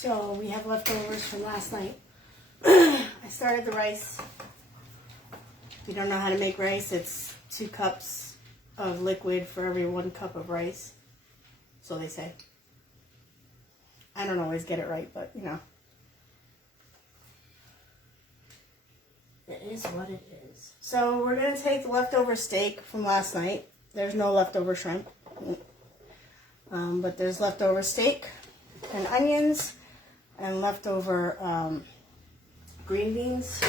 So we have leftovers from last night. I started the rice. If you don't know how to make rice, it's 2 cups of liquid for every 1 cup of rice. So they say. I don't always get it right, but you know. It is what it is. So we're going to take the leftover steak from last night. There's no leftover shrimp. But there's leftover steak and onions and leftover green beans.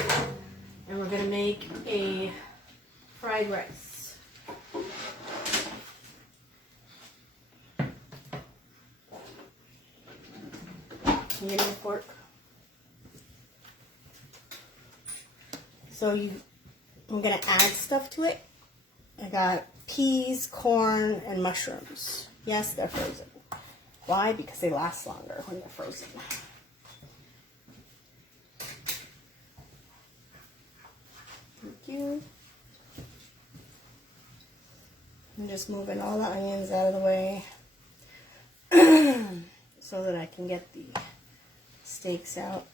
And we're going to make a fried rice. Can you give me a fork? So I'm going to add stuff to it. I got peas, corn, and mushrooms. Yes, they're frozen. Why? Because they last longer when they're frozen. Thank you. I'm just moving all the onions out of the way so that I can get the steaks out.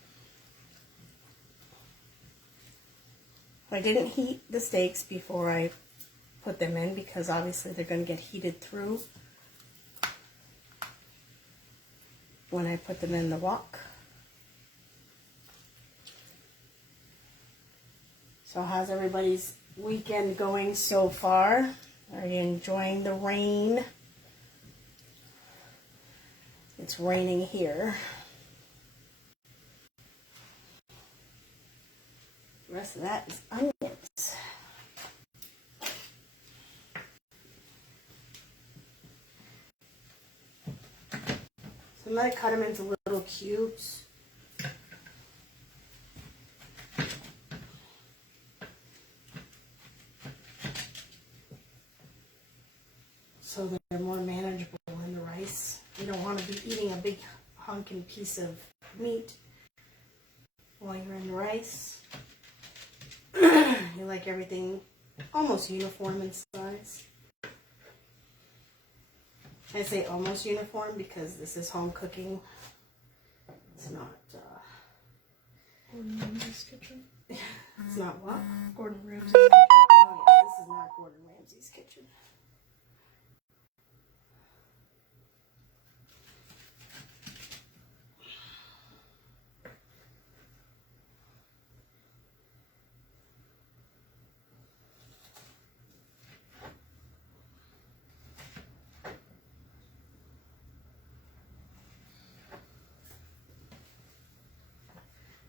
I didn't heat the steaks before I put them in because obviously they're going to get heated through when I put them in the wok. So how's everybody's weekend going so far? Are you enjoying the rain? It's raining here. The rest of that is onions. So I'm going to cut them into little cubes. So they're more manageable in the rice. You don't want to be eating a big hunkin' piece of meat while you're in the rice. You like everything almost uniform in size. I say almost uniform because this is home cooking. It's not, Gordon Ramsay's kitchen. It's not what? Gordon Ramsay's Oh yeah, this is not Gordon Ramsay's kitchen.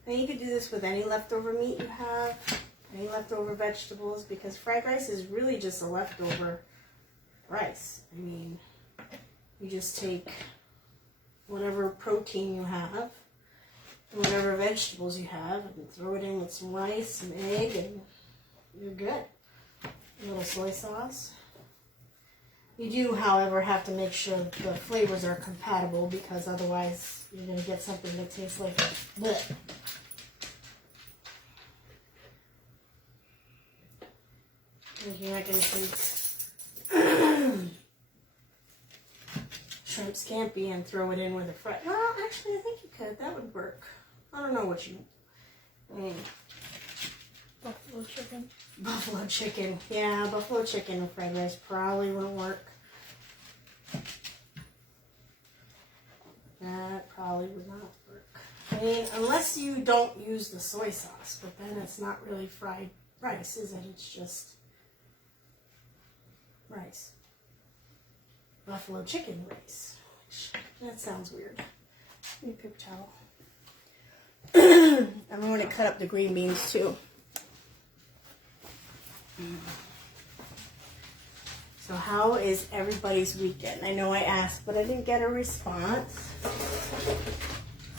And you could do this with any leftover meat you have, any leftover vegetables, because fried rice is really just a leftover rice. I mean, you just take whatever protein you have, and whatever vegetables you have, and throw it in with some rice, some egg, and you're good. A little soy sauce. You do, however, have to make sure the flavors are compatible, because otherwise you're going to get something that tastes like bleh. You're not going to take shrimp scampi and throw it in with a fried. Well, actually, I think you could. That would work. I don't know what you. I mean, buffalo chicken. Buffalo chicken. Yeah, buffalo chicken and fried rice probably wouldn't work. That probably would not work. I mean, unless you don't use the soy sauce, but then it's not really fried rice, is it? It's just rice. Buffalo chicken rice. Which, that sounds weird. Give me a paper towel. I'm going to cut up the green beans too. So how is everybody's weekend? I know I asked, but I didn't get a response.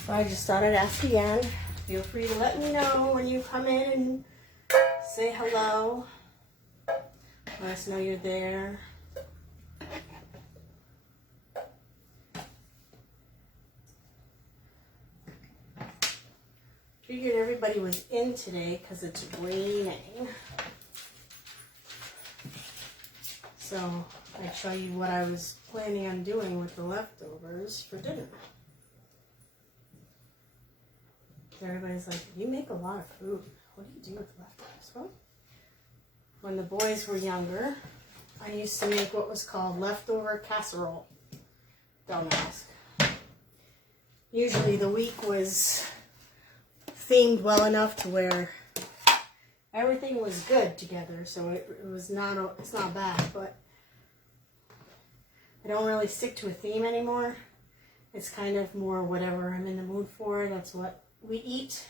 So I just thought I'd ask again. Feel free to let me know when you come in and say hello. Let us know you're there. Figured everybody was in today because it's raining. So I'd show you what I was planning on doing with the leftovers for dinner. Everybody's like, you make a lot of food. What do you do with leftovers? Well, when the boys were younger, I used to make what was called leftover casserole. Don't ask. Usually the week was themed well enough to where everything was good together, so it's not bad, but I don't really stick to a theme anymore. It's kind of more whatever I'm in the mood for, that's what we eat.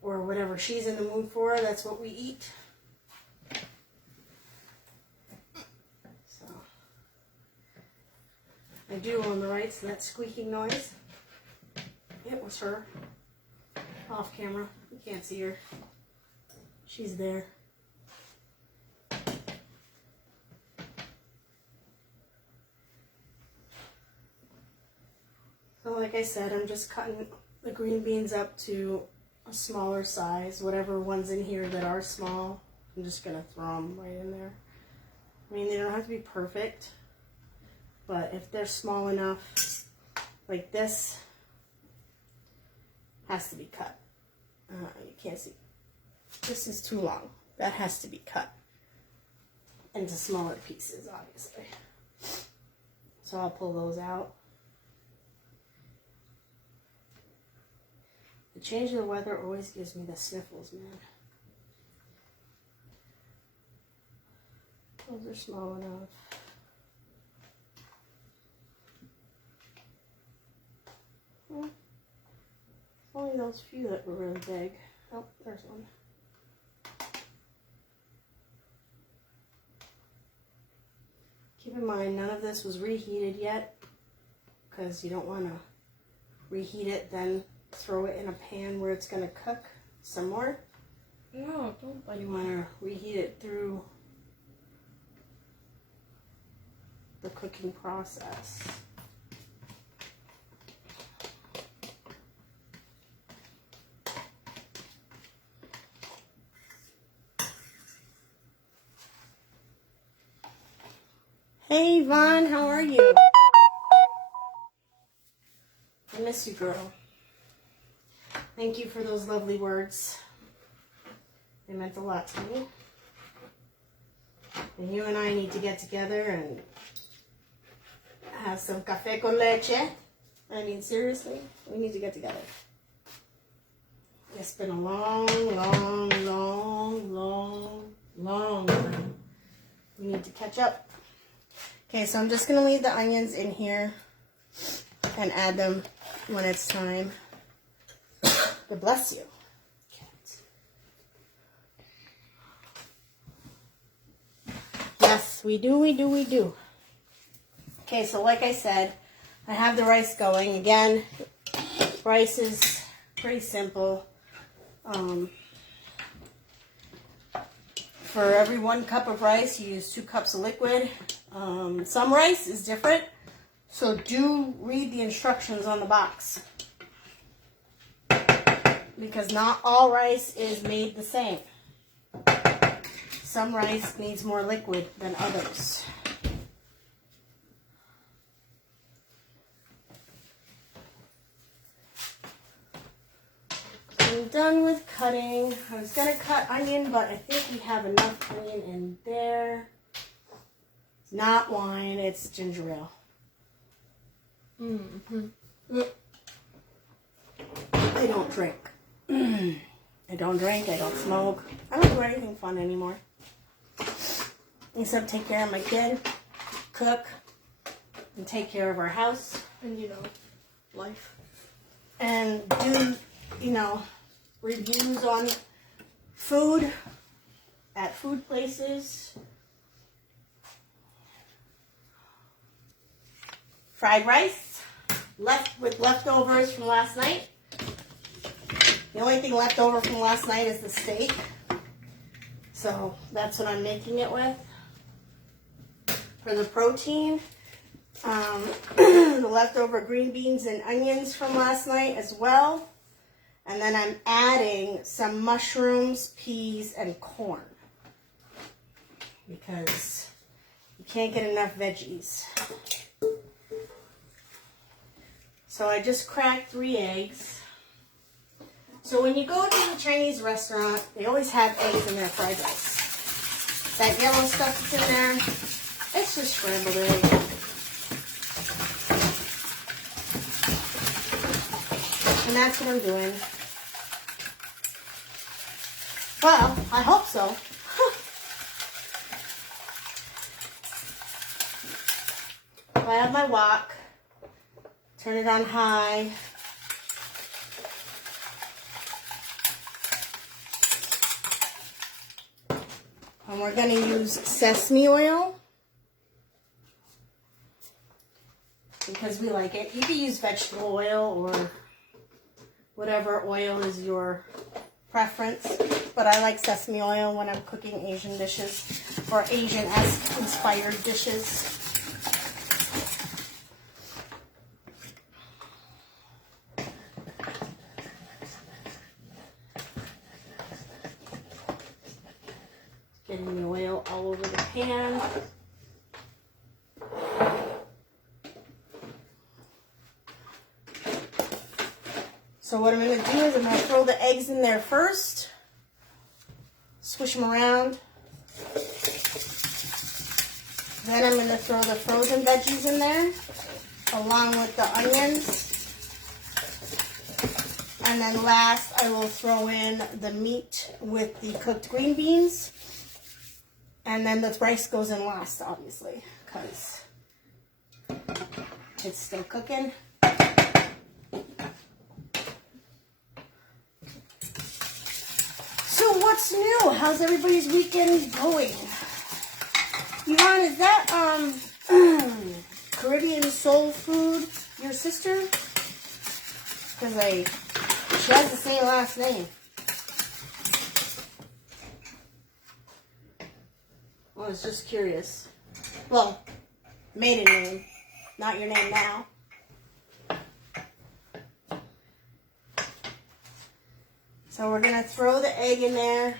Or whatever she's in the mood for, that's what we eat. So I do own the rights to that squeaking noise. It was her. Off camera. You can't see her. She's there. So like I said, I'm just cutting the green beans up to a smaller size. Whatever ones in here that are small, I'm just going to throw them right in there. I mean, they don't have to be perfect, but if they're small enough, like this, has to be cut. You can't see. This is too long. That has to be cut into smaller pieces, obviously. So I'll pull those out. The change of the weather always gives me the sniffles, man. Those are small enough. Well, only those few that were really big. Oh, there's one. Keep in mind, none of this was reheated yet, because you don't want to reheat it, then throw it in a pan where it's going to cook some more. No, don't bite. You want to reheat it through the cooking process. Hey Vaughn, how are you? I miss you, girl. Thank you for those lovely words. They meant a lot to me. And you and I need to get together and have some café con leche. I mean, seriously, we need to get together. It's been a long time. We need to catch up. Okay, so I'm just going to leave the onions in here and add them when it's time. God bless you. Yes, we do. Okay, so like I said, I have the rice going. Again, rice is pretty simple. For every 1 cup of rice, you use 2 cups of liquid. Some rice is different, so do read the instructions on the box. Because not all rice is made the same. Some rice needs more liquid than others. I'm done with cutting. I was going to cut onion, but I think we have enough onion in there. It's not wine, it's ginger ale. I don't drink. I don't smoke. I don't do anything fun anymore. Except take care of my kid, cook, and take care of our house. And life. And do, reviews on food at food places. Fried rice, with leftovers from last night. The only thing left over from last night is the steak. So that's what I'm making it with. For the protein, the leftover green beans and onions from last night as well. And then I'm adding some mushrooms, peas, and corn. Because you can't get enough veggies. So I just cracked 3 eggs. So when you go to the Chinese restaurant, they always have eggs in their fried rice. That yellow stuff that's in there, it's just scrambled eggs. And that's what I'm doing. Well, I hope so. I have my wok. Turn it on high. And we're going to use sesame oil because we like it. You can use vegetable oil or whatever oil is your preference, but I like sesame oil when I'm cooking Asian dishes or Asian-esque inspired dishes. Getting the oil all over the pan. So what I'm going to do is I'm going to throw the eggs in there first. Swish them around. Then I'm going to throw the frozen veggies in there along with the onions. And then last I will throw in the meat with the cooked green beans. And then the rice goes in last, obviously, because it's still cooking. So what's new? How's everybody's weekend going? Yvonne, is that Caribbean soul food your sister? Because she has the same last name. I was just curious. Well, maiden name, not your name now. So we're going to throw the egg in there.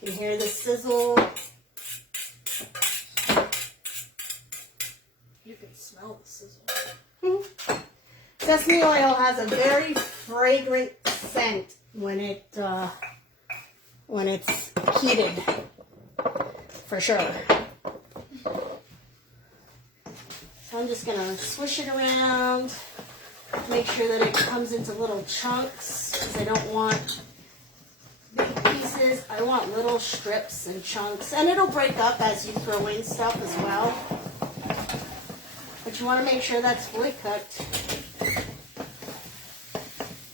You can hear the sizzle. You can smell the sizzle. Sesame oil has a very fragrant scent when it's heated, for sure. So I'm just gonna swish it around, make sure that it comes into little chunks, because I don't want big pieces. I want little strips and chunks, and it'll break up as you throw in stuff as well. But you want to make sure that's fully cooked,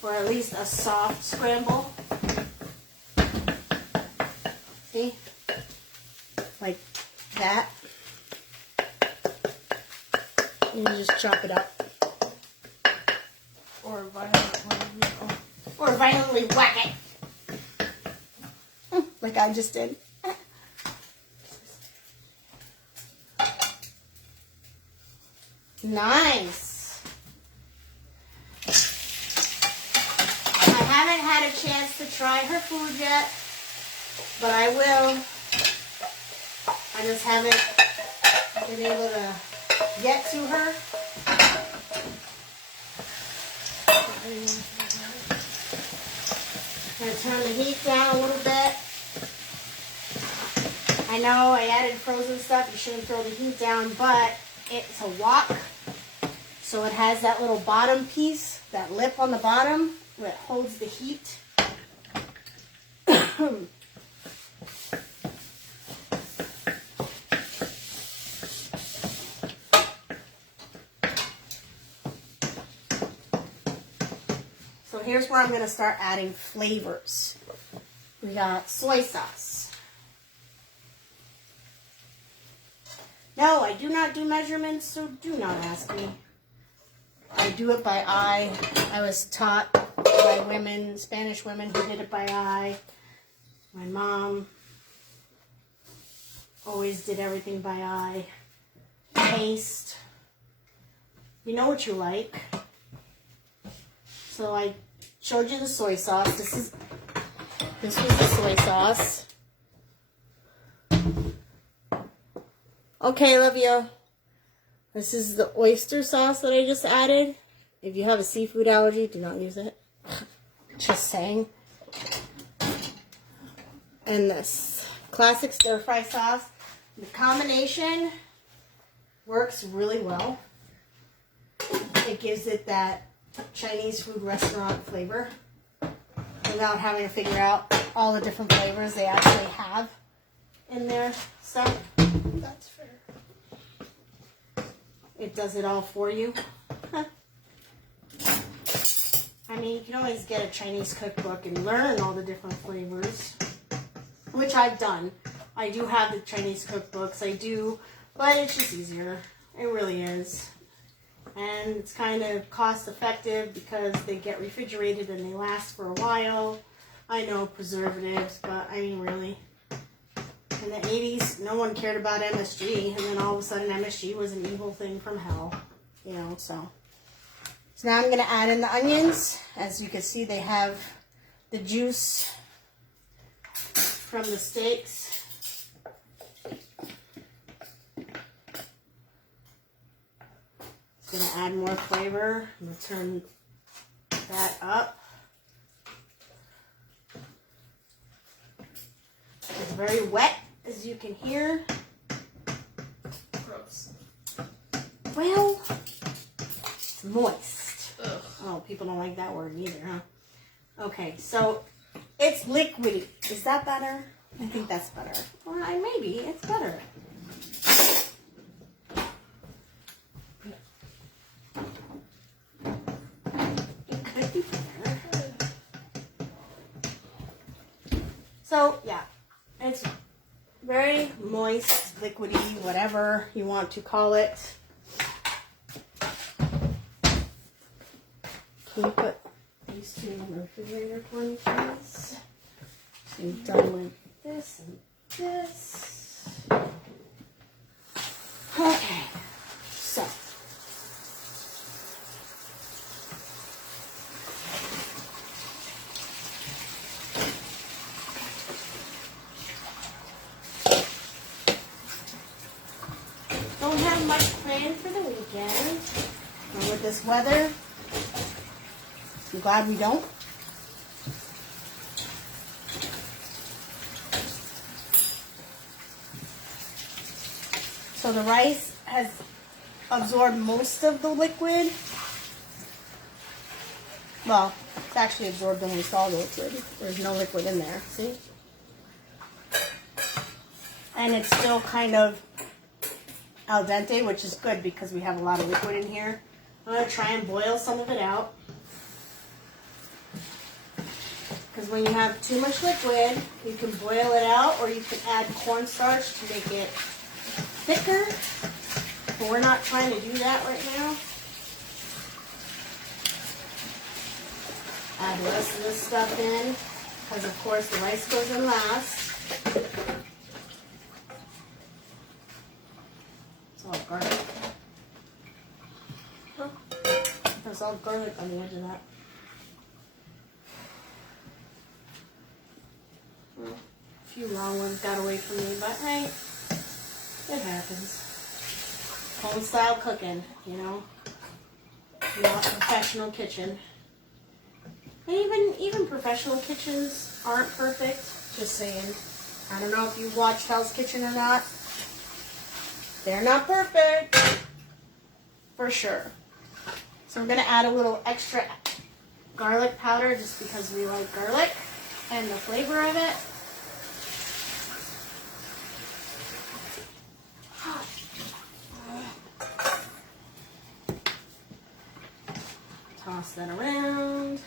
or at least a soft scramble. See? Like that. And you just chop it up. Or violently whack it. Like I just did. Nice. I haven't had a chance to try her food yet, but I will. I just haven't been able to get to her. I'm going to turn the heat down a little bit. I know I added frozen stuff. You shouldn't throw the heat down, but it's a wok. So it has that little bottom piece, that lip on the bottom, where it holds the heat. So here's where I'm going to start adding flavors. We got soy sauce. No, I do not do measurements, so do not ask me. I do it by eye. I was taught by women, Spanish women who did it by eye. My mom always did everything by eye. Taste. You know what you like. So I showed you the soy sauce. This was the soy sauce. Okay, love you. This is the oyster sauce that I just added. if you have a seafood allergy, do not use it. Just saying. And this classic stir fry sauce. The combination works really well. It gives it that Chinese food restaurant flavor without having to figure out all the different flavors they actually have in their stuff. That's fair. It does it all for you. I mean, you can always get a Chinese cookbook and learn all the different flavors, which I've done. I do have the Chinese cookbooks, I do, but it's just easier. It really is. And it's kind of cost effective because they get refrigerated and they last for a while. I know preservatives, but I mean, really. In the 80s, no one cared about MSG, and then all of a sudden MSG was an evil thing from hell, you know, so. So now I'm going to add in the onions. As you can see, they have the juice from the steaks. It's going to add more flavor. I'm going to turn that up. It's very wet, as you can hear. Gross. Well, it's moist. Ugh. Oh, people don't like that word either, huh? Okay, so it's liquidy. Is that better? I think that's better. Or maybe it's better. It could be better. So, yeah, it's very moist, liquidy, whatever you want to call it. Can you put these two in the refrigerator for me, please? So you're done with this and this. Okay, so. Don't have much planned for the weekend. And with this weather, I'm glad we don't. So the rice has absorbed most of the liquid. Well, it's actually absorbed almost all the liquid. There's no liquid in there, see? And it's still kind of al dente, which is good because we have a lot of liquid in here. I'm going to try and boil some of it out. Because when you have too much liquid, you can boil it out or you can add cornstarch to make it thicker. But we're not trying to do that right now. Add the rest of this stuff in. Because of course the rice goes in last. It's all garlic. Huh? There's all garlic on the edge of that. Well, a few long ones got away from me, but hey, it happens. Home style cooking, you know, not a professional kitchen. And even professional kitchens aren't perfect. Just saying. I don't know if you watched Hell's Kitchen or not. They're not perfect, for sure. So we're gonna add a little extra garlic powder just because we like garlic and the flavor of it. Toss that around.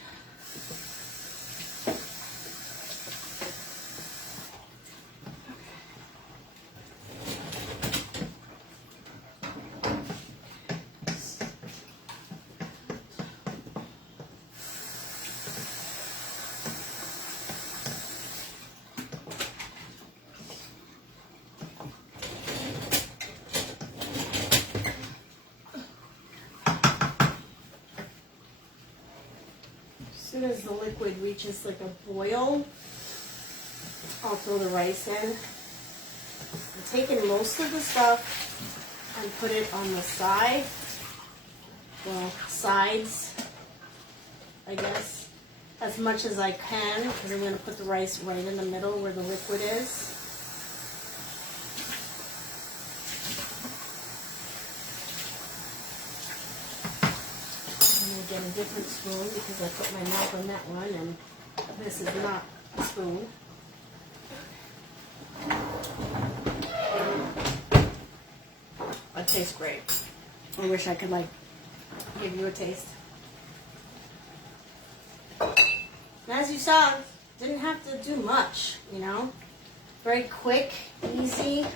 As soon as the liquid reaches like a boil, I'll throw the rice in. I'm taking most of the stuff and put it on the side. well, sides, I guess, as much as I can, because I'm going to put the rice right in the middle where the liquid is. I'm going to get a different spoon because I put my milk on that one, and this is not a spoon. That tastes great. I wish I could, like, give you a taste. And as you saw, didn't have to do much, you know? Very quick, easy. You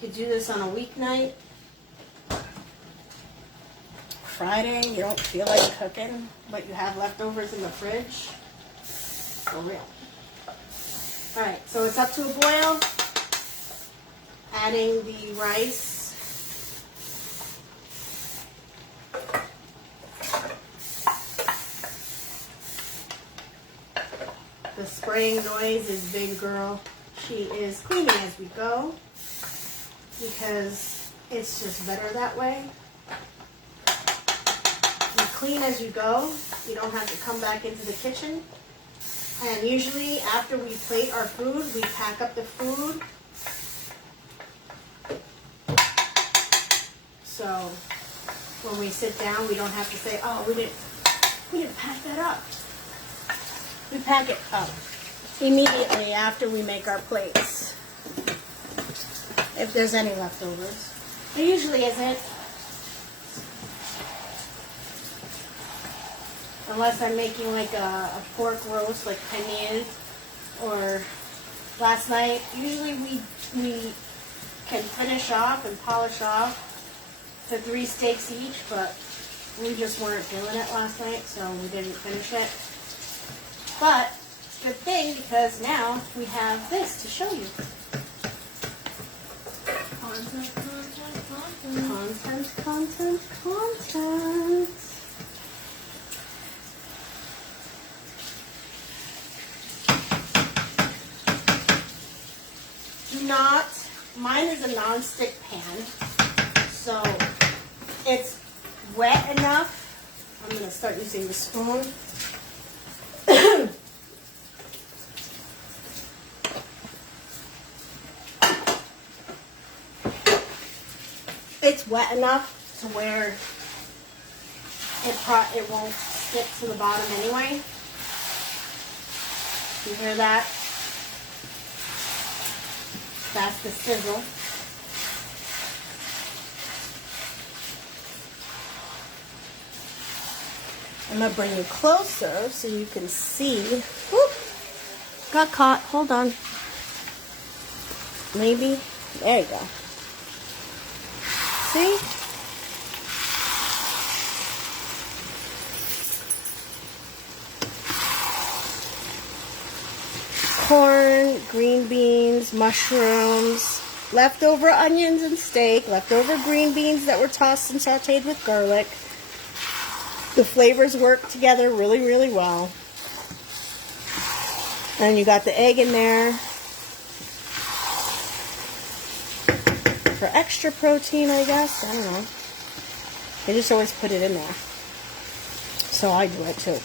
could do this on a weeknight. Friday, you don't feel like cooking, but you have leftovers in the fridge. For real. Alright, so it's up to a boil. Adding the rice. The spraying noise is Big Girl. She is cleaning as we go because it's just better that way. You clean as you go. You don't have to come back into the kitchen. And usually after we plate our food, we pack up the food. So when we sit down, we don't have to say, oh, we didn't pack that up. We pack it up immediately after we make our plates. If there's any leftovers. There usually isn't. Unless I'm making like a pork roast, like panniers, or last night. Usually we can finish off and polish off the 3 steaks each, but we just weren't doing it last night, so we didn't finish it. But good thing, because now we have this to show you. Content, content, content. Content, content, content. Do not, mine is a non-stick pan, so it's wet enough. I'm going to start using the spoon. It's wet enough to where it won't stick to the bottom anyway. You hear that? That's the sizzle. I'm going to bring you closer so you can see. Whoop. Got caught. Hold on. Maybe. There you go. See? Corn, green beans, mushrooms, leftover onions and steak, leftover green beans that were tossed and sauteed with garlic. The flavors work together really, really well. And you got the egg in there for extra protein, I guess. I don't know. They just always put it in there. So I do it too.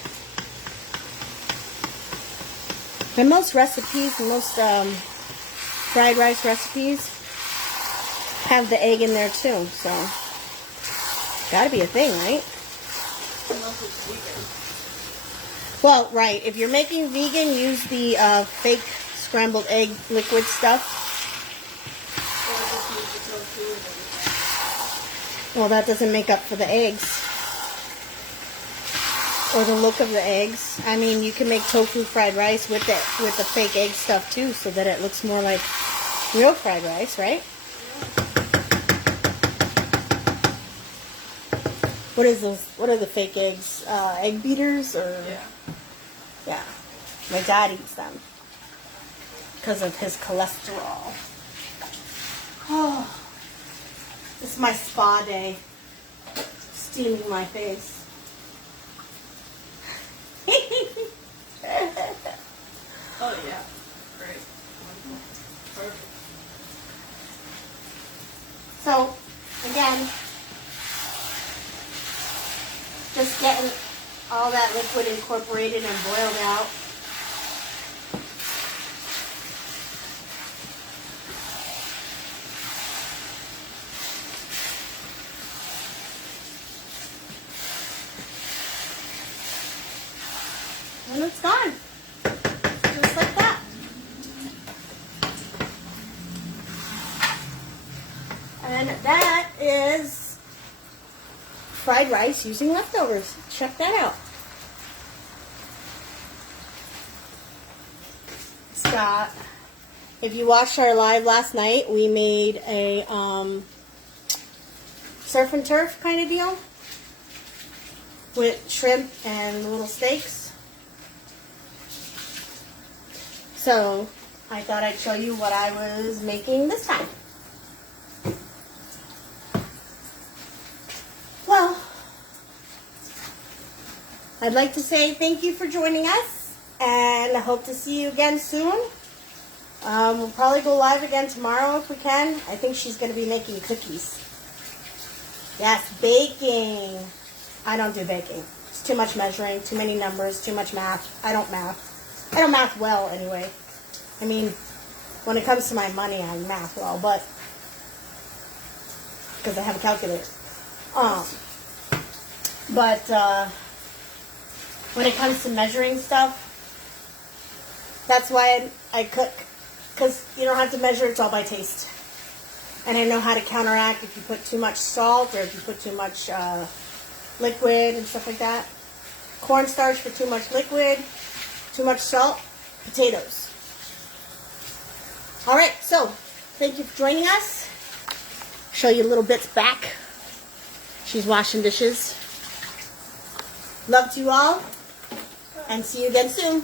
And most recipes, most fried rice recipes have the egg in there too. So, gotta be a thing, right? Unless it's vegan. Well, right. If you're making vegan, use the fake scrambled egg liquid stuff. Or just use the tofu. Well, that doesn't make up for the eggs. Or the look of the eggs. I mean, you can make tofu fried rice with the fake egg stuff too, so that it looks more like real fried rice, right? What is those? What are the fake eggs? Egg beaters or? Yeah. Yeah. My dad eats them because of his cholesterol. Oh, this is my spa day. Steaming my face. Oh yeah. Great. Wonderful. Perfect. So, again, Just getting all that liquid incorporated and boiled out. And it's gone. Just like that. And that is fried rice using leftovers. Check that out. Scott, if you watched our live last night, we made a surf and turf kind of deal with shrimp and little steaks. So I thought I'd show you what I was making this time. Well, I'd like to say thank you for joining us, and I hope to see you again soon. We'll probably go live again tomorrow if we can. I think she's going to be making cookies. Yes, baking. I don't do baking. It's too much measuring, too many numbers, too much math. I don't math. I don't math well anyway. I mean, when it comes to my money, I math well, but because I have a calculator. But when it comes to measuring stuff, that's why I cook, because you don't have to measure, it's all by taste. And I know how to counteract if you put too much salt or if you put too much liquid and stuff like that. Cornstarch for too much liquid, too much salt, potatoes. All right, so thank you for joining us. Show you little bits back. She's washing dishes. Love to you all, and see you again soon.